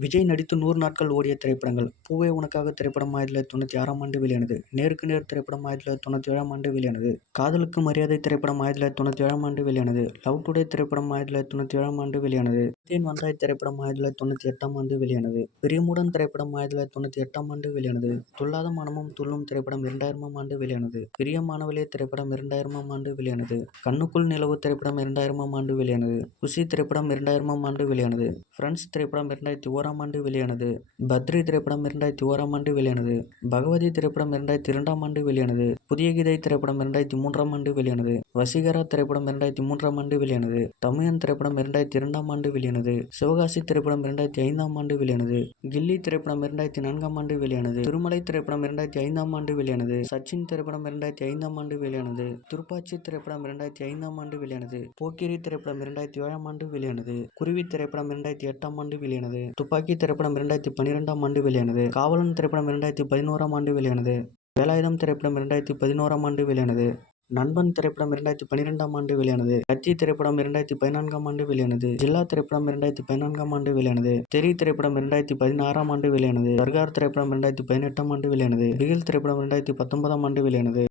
விஜய் நடித்து நூறு நாட்கள் ஓடிய திரைப்படங்கள் பூவே உனக்காக திரைப்படம் ஆயிரத்தி தொள்ளாயிரத்தி தொண்ணூற்றி ஆறாம் ஆண்டு வெளியானது நேருக்கு நேர் திரைப்படம் ஆயிரத்தி தொள்ளாயிரத்தி தொண்ணூற்றி ஏழாம் ஆண்டு வெளியானது காதலுக்கு மரியாதை திரைப்படம் ஆயிரத்தி தொள்ளாயிரத்தி தொண்ணூற்றி ஏழாம் ஆண்டு வெளியானது லவ் டுடே திரைப்படம் ஆயிரத்தி தொள்ளாயிரத்தி தொண்ணூற்றி ஏழாம் ஆண்டு வெளியானது தேன் வந்தாய் திரைப்படம் ஆயிரத்தி தொள்ளாயிரத்தி தொண்ணூற்றி எட்டாம் ஆண்டு வெளியானது பிரியமுடன் திரைப்படம் ஆயிரத்தி தொள்ளாயிரத்தி தொண்ணூற்றி எட்டாம் ஆண்டு வெளியானது துல்லாத மனமும் துள்ளும் திரைப்படம் இரண்டாயிரமாம் ஆண்டு வெளியானது பிரியமானவளே திரைப்படம் இரண்டாயிரமாம் ஆண்டு வெளியானது கண்ணுக்குள் நிலவு திரைப்படம் இரண்டாயிரமாம் ஆண்டு வெளியானது குஷி திரைப்படம் இரண்டாயிரமாம் ஆண்டு வெளியானது ஃப்ரெண்ட்ஸ் திரைப்படம் இரண்டாயிரத்தி ஓராம் ஆண்டு வெளியானது. பத்ரி திரைப்படம் இரண்டாயிரத்தி ஓராம் ஆண்டு வெளியானது. பகவதி திரைப்படம் இரண்டாயிரத்தி இரண்டாம் ஆண்டு வெளியானது. புதிய கீதை திரைப்படம் இரண்டாயிரத்தி மூன்றாம் ஆண்டு வெளியானது. வசீகரா திரைப்படம் இரண்டாயிரத்தி மூன்றாம் ஆண்டு வெளியானது தமிழன் திரைப்படம் இரண்டாயிரத்தி இரண்டாம் ஆண்டு வெளியானது சிவகாசி திரைப்படம் இரண்டாயிரத்தி ஐந்தாம் ஆண்டு வெளியானது கில்லி திரைப்படம் இரண்டாயிரத்தி நான்காம் ஆண்டு வெளியானது திருமலை திரைப்படம் இரண்டாயிரத்தி ஐந்தாம் ஆண்டு வெளியானது சச்சின் திரைப்படம் இரண்டாயிரத்தி ஐந்தாம் ஆண்டு வெளியானது துருப்பாச்சி திரைப்படம் இரண்டாயிரத்தி ஐந்தாம் ஆண்டு வெளியானது போக்கிரி திரைப்படம் இரண்டாயிரத்தி ஏழாம் ஆண்டு வெளியானது குருவி திரைப்படம் இரண்டாயிரத்தி எட்டாம் ஆண்டு வெளியானது துப்பாக்கி திரைப்படம் இரண்டாயிரத்தி பன்னிரெண்டாம் ஆண்டு வெளியானது காவலன் திரைப்படம் இரண்டாயிரத்தி பதினோராம் ஆண்டு வெளியானது வேலாயுதம் திரைப்படம் இரண்டாயிரத்தி பதினோராம் ஆண்டு வெளியானது நண்பன் திரைப்படம் இரண்டாயிரத்தி பன்னிரெண்டாம் ஆண்டு வெளியானது. கட்சி திரைப்படம் இரண்டாயிரத்தி பதினான்காம் ஆண்டு வெளியானது. ஜில்லா திரைப்படம் இரண்டாயிரத்தி பதினான்காம் ஆண்டு வெளியானது. தெரி திரைப்படம் இரண்டாயிரத்தி பதினாறாம் ஆண்டு வெளியானது. சர்கார் திரைப்படம் இரண்டாயிரத்தி பதினெட்டாம் ஆண்டு வெளியானது. பிகில் திரைப்படம் இரண்டாயிரத்தி பத்தொன்பதாம் ஆண்டு வெளியானது.